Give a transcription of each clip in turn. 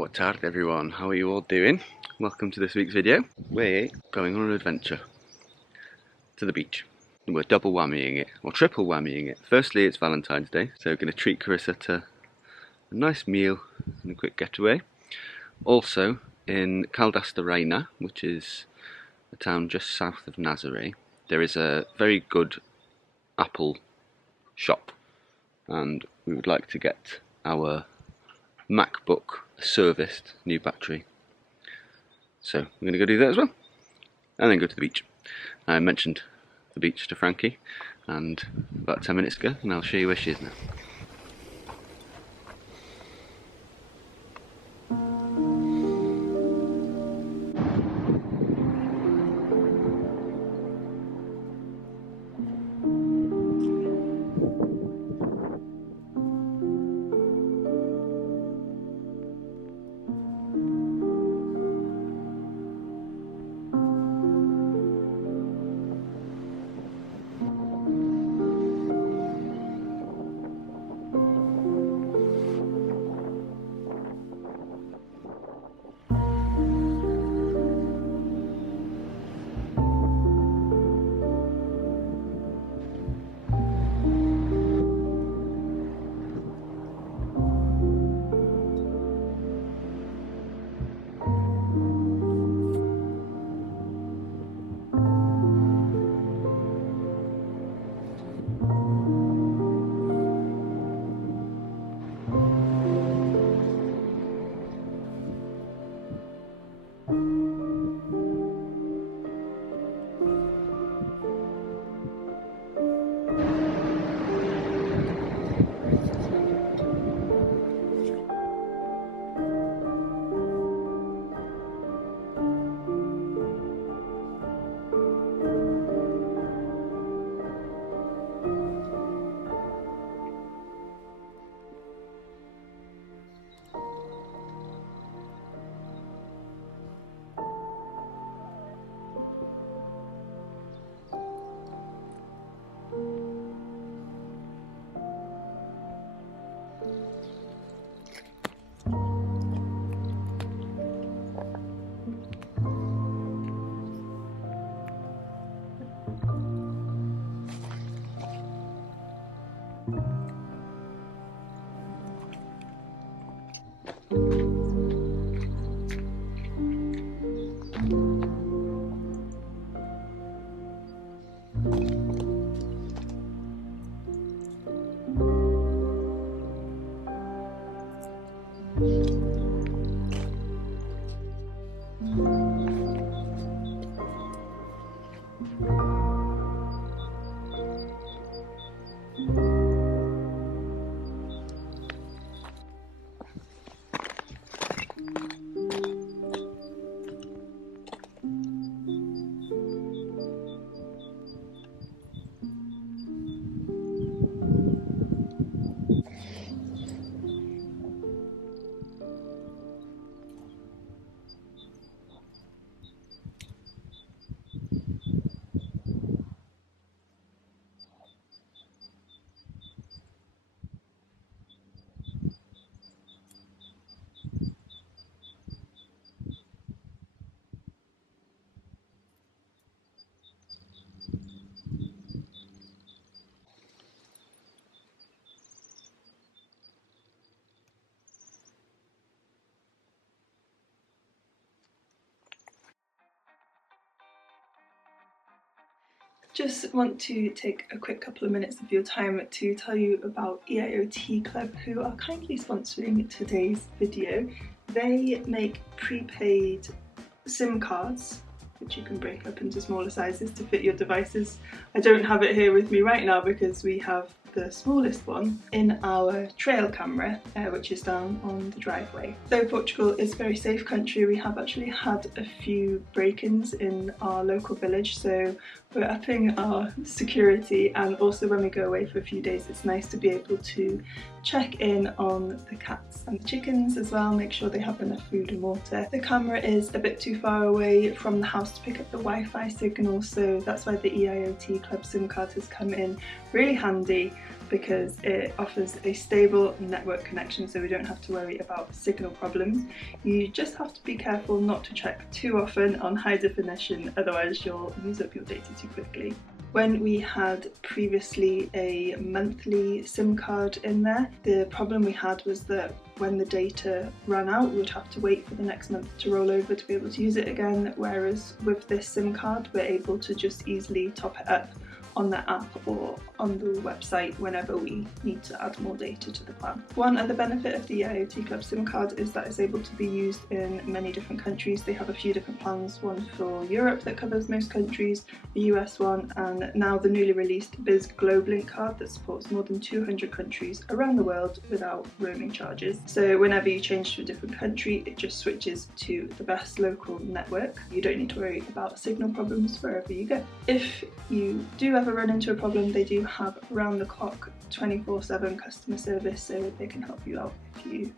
Boa tarde everyone, how are you all doing? Welcome to this week's video. We're going on an adventure to the beach. And we're double whammying it, or triple whammying it. Firstly, it's Valentine's Day, so we're going to treat Carissa to a nice meal and a quick getaway. Also, in Caldas da Rainha, which is a town just south of Nazaré, there is a very good Apple shop, and we would like to get our MacBook serviced, new battery. So we're going to go do that as well, and then go to the beach. I mentioned the beach to Frankie and about 10 minutes ago, and I'll show you where she is now. Just want to take a quick couple of minutes of your time to tell you about EIOT Club, who are kindly sponsoring today's video. They make prepaid SIM cards, which you can break up into smaller sizes to fit your devices. I don't have it here with me right now because we have the smallest one in our trail camera, which is down on the driveway. Though Portugal is a very safe country, we have actually had a few break-ins in our local village, so we're upping our security, and also when we go away for a few days it's nice to be able to check in on the cats and the chickens as well, make sure they have enough food and water. The camera is a bit too far away from the house to pick up the Wi-Fi signal, so that's why the EIOT Club SIM card has come in really handy. because it offers a stable network connection, so we don't have to worry about signal problems. You just have to be careful not to check too often on high definition, otherwise you'll use up your data too quickly. When we had previously a monthly SIM card in there, the problem we had was that when the data ran out, we would have to wait for the next month to roll over to be able to use it again, whereas with this SIM card we're able to just easily top it up on the app or on the website whenever we need to add more data to the plan. One other benefit of the IoT Club SIM card is that it's able to be used in many different countries. They have a few different plans, one for Europe that covers most countries, the US one, and now the newly released Biz GlobeLink card that supports more than 200 countries around the world without roaming charges. So whenever you change to a different country, it just switches to the best local network. You don't need to worry about signal problems wherever you go. If you do ever run into a problem, they do have round-the-clock 24/7 customer service, so they can help you out if you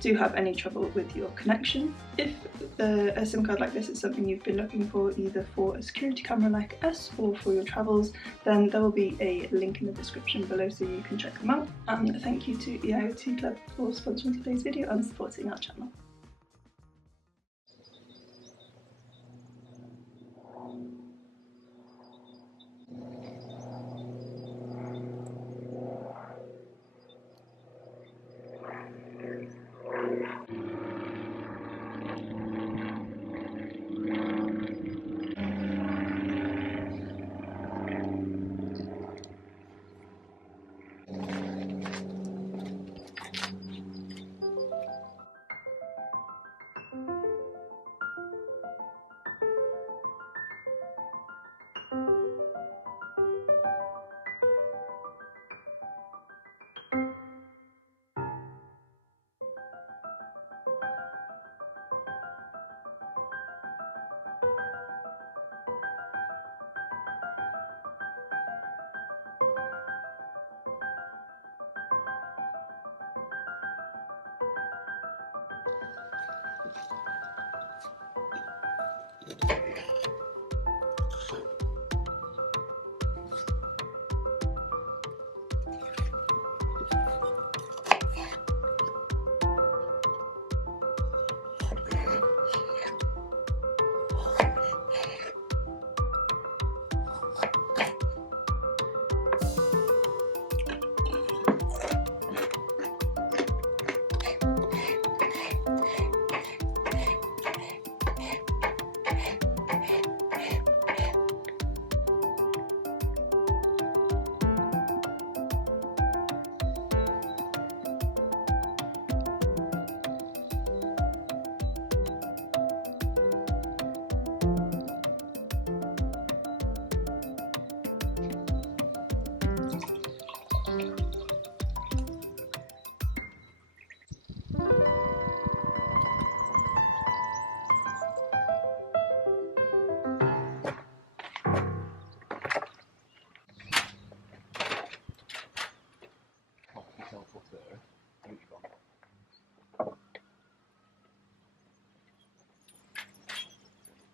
do have any trouble with your connection. If a SIM card like this is something you've been looking for, either for a security camera like us or for your travels, then there will be a link in the description below so you can check them out. And thank you to IoT Club for sponsoring today's video and supporting our channel.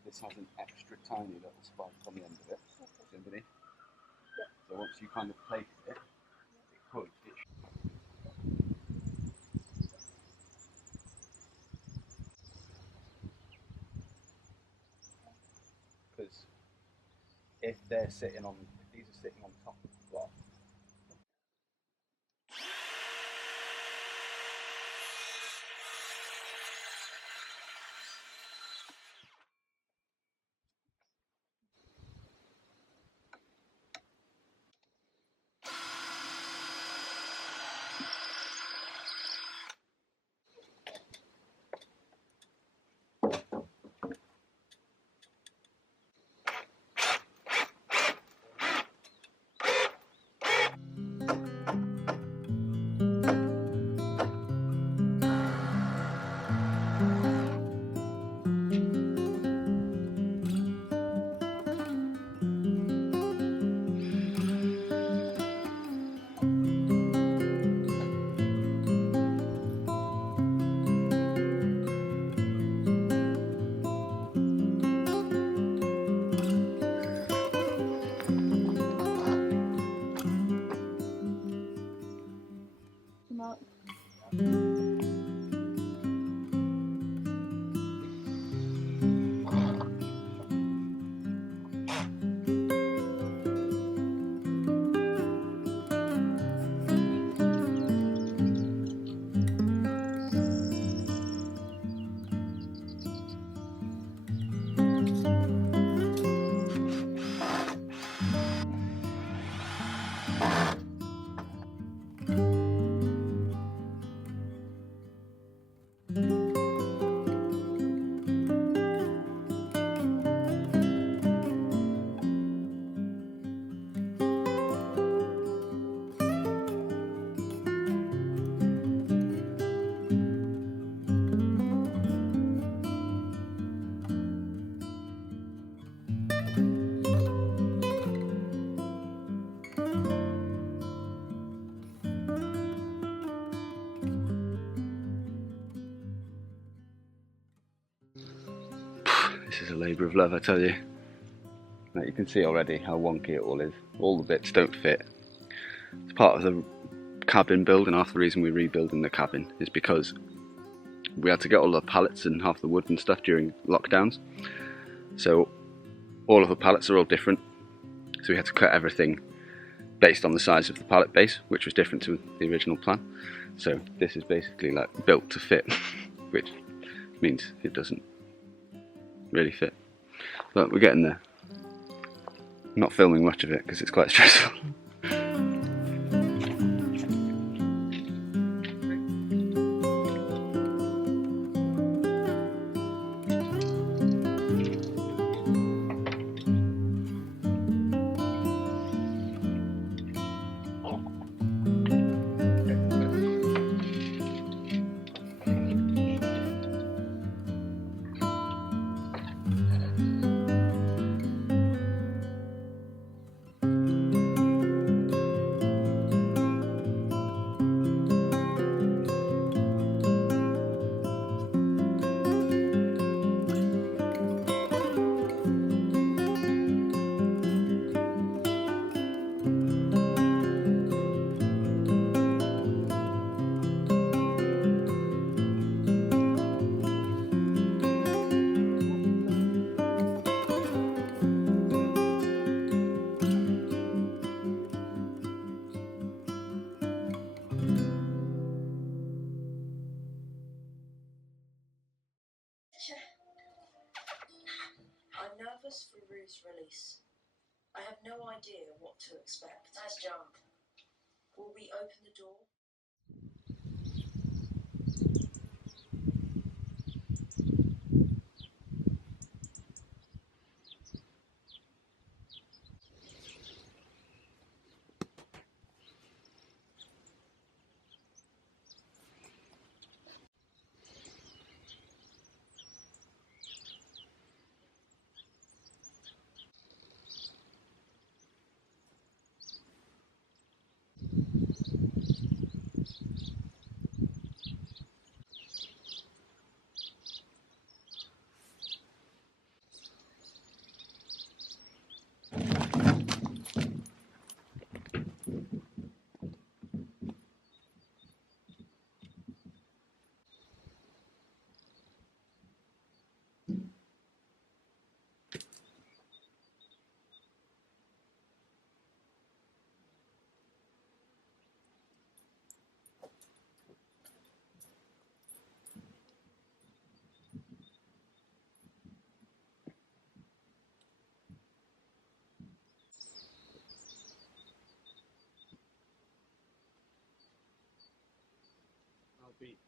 This has an extra tiny little spike on the end of it, see underneath? So once you kind of place it, because if these are sitting on top of the block, This is a labour of love, I tell you. Now you can see already how wonky it all is. All the bits don't fit. It's part of the cabin build, and half the reason we're rebuilding the cabin is because we had to get all the pallets and half the wood and stuff during lockdowns. So all of the pallets are all different. So we had to cut everything based on the size of the pallet base, which was different to the original plan. So this is basically like built to fit, which means it doesn't really fit. But we're getting there. I'm not filming much of it because it's quite stressful. I'm nervous for Rue's release. I have no idea what to expect. Let's jump. Will we open the door? Albi.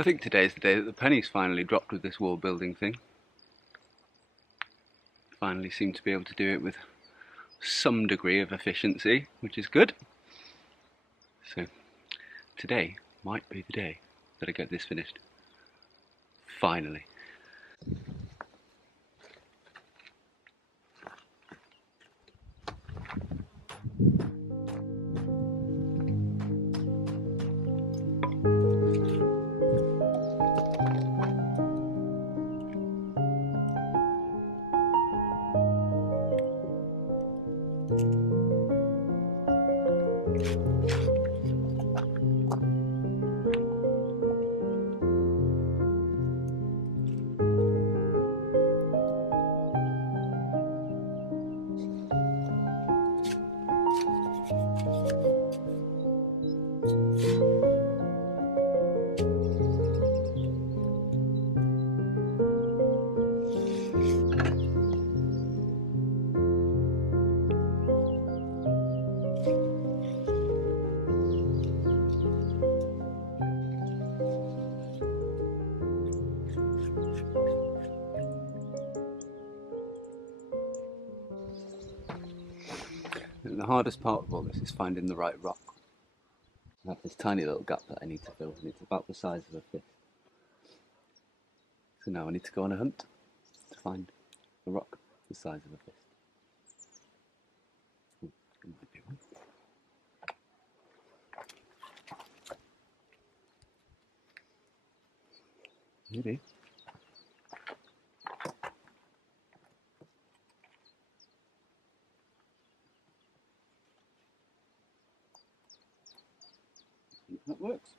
I think today's the day that the pennies finally dropped with this wall building thing. Finally seem to be able to do it with some degree of efficiency, which is good. So today might be the day that I get this finished. Finally. And the hardest part of all this is finding the right rock. I have this tiny little gap that I need to fill, and it's about the size of a fist. So now I need to go on a hunt to find a rock the size of a fist. Ooh, there might be one. Maybe. That works.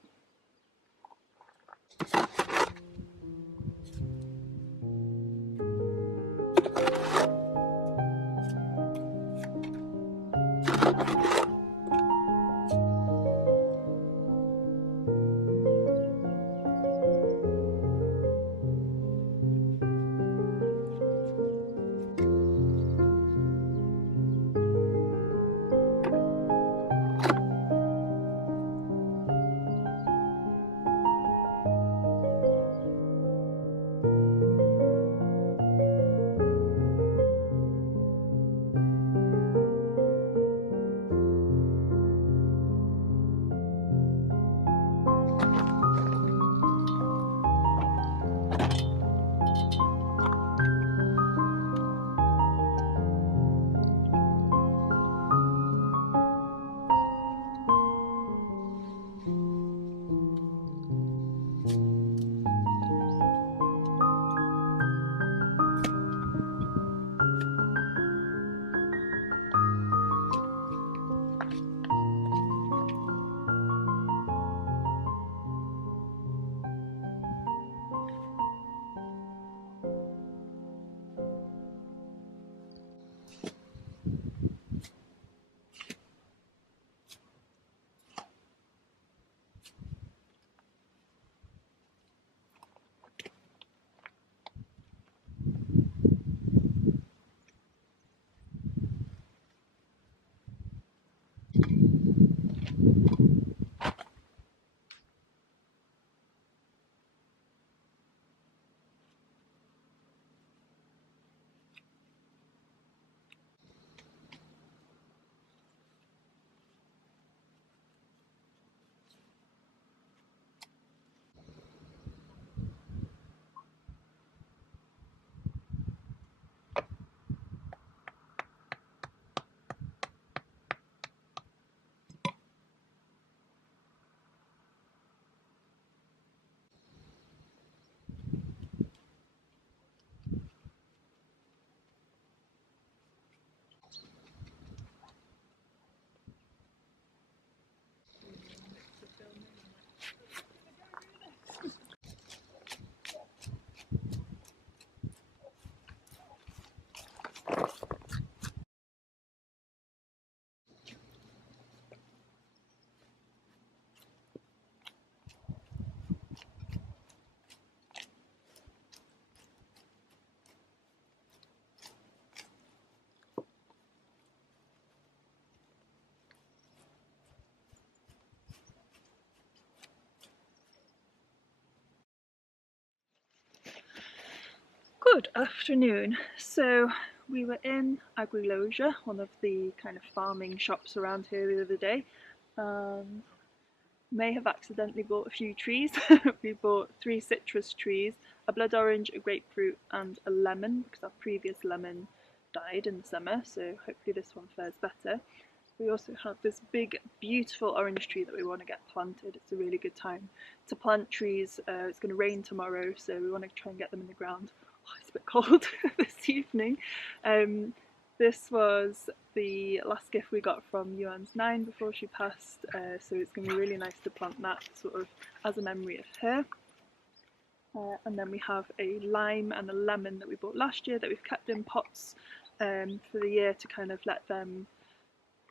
Good afternoon. So we were in Agriloja, one of the kind of farming shops around here the other day. May have accidentally bought a few trees. We bought 3 citrus trees, a blood orange, a grapefruit and a lemon, because our previous lemon died in the summer, so hopefully this one fares better. We also have this big beautiful orange tree that we want to get planted. It's a really good time to plant trees. It's going to rain tomorrow, so we want to try and get them in the ground. Oh, it's a bit cold this evening. This was the last gift we got from Iwan's 9 before she passed, so it's going to be really nice to plant that sort of as a memory of her. And then we have a lime and a lemon that we bought last year that we've kept in pots for the year to kind of let them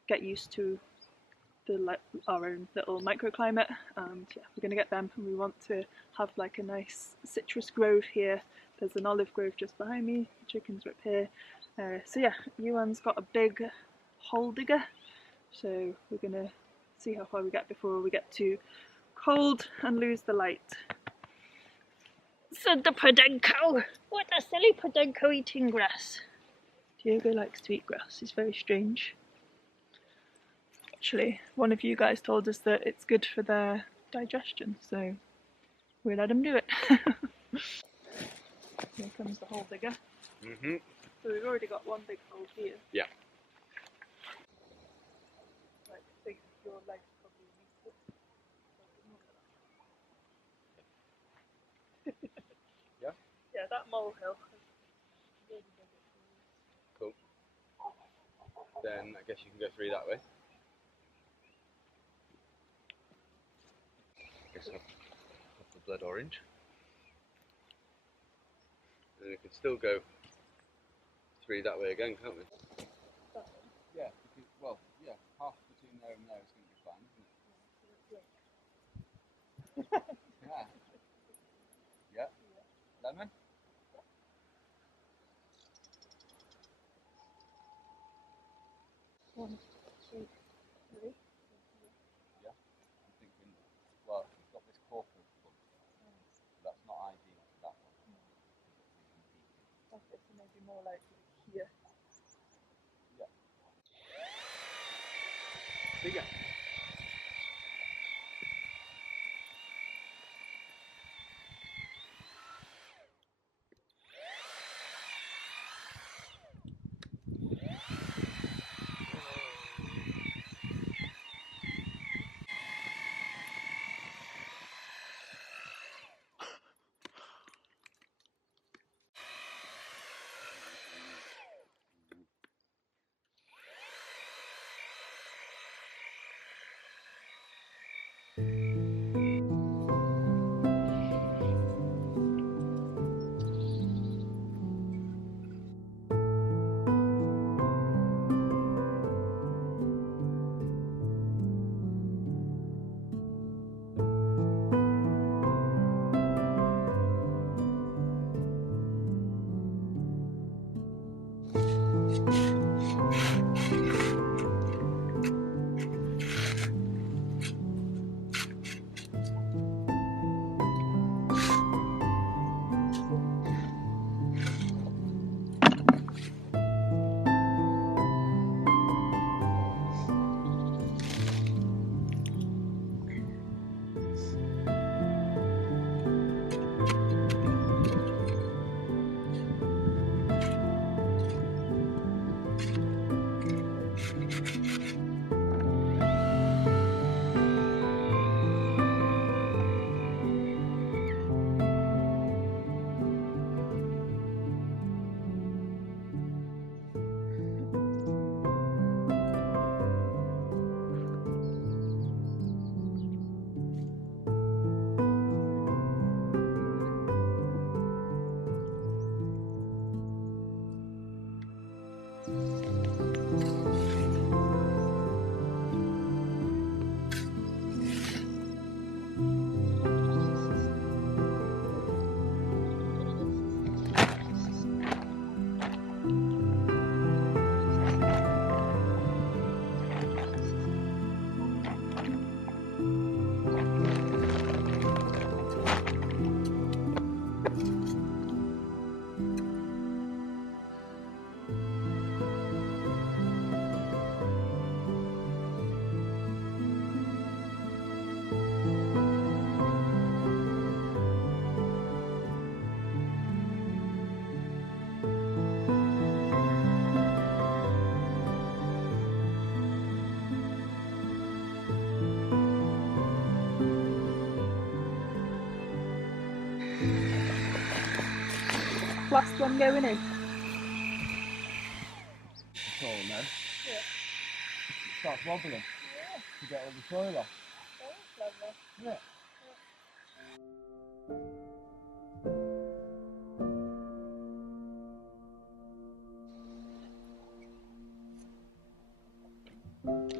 get used to our own little microclimate. And yeah, we're going to get them, and we want to have like a nice citrus grove here. There's an olive grove just behind me, the chickens are up here. So yeah, Iwan's got a big hole digger, so we're going to see how far we get before we get too cold and lose the light. Said the podengo! What a silly podengo eating grass! Diogo likes to eat grass, it's very strange. Actually, one of you guys told us that it's good for their digestion, so we let them do it. Here comes the hole digger. So we've already got one big hole here. Yeah. Like big as your legs probably need it. Yeah? Yeah, that molehill. Cool. Then I guess you can go through that way. I guess I'll have the blood orange. And we can still go through that way again, can't we? Yeah, because, well, yeah, half between there and there is going to be fine, isn't it? Yeah. Yeah. Lemon? One, two, three. Yeah. I'm thinking, well, you've got this corporate one. So that's not ideal for that one. Okay, so maybe more like here. Yeah. Bigger. Last one going in. It's all then. Yeah. It starts wobbling. Yeah. To get all the soil off. Oh, that's lovely. Yeah.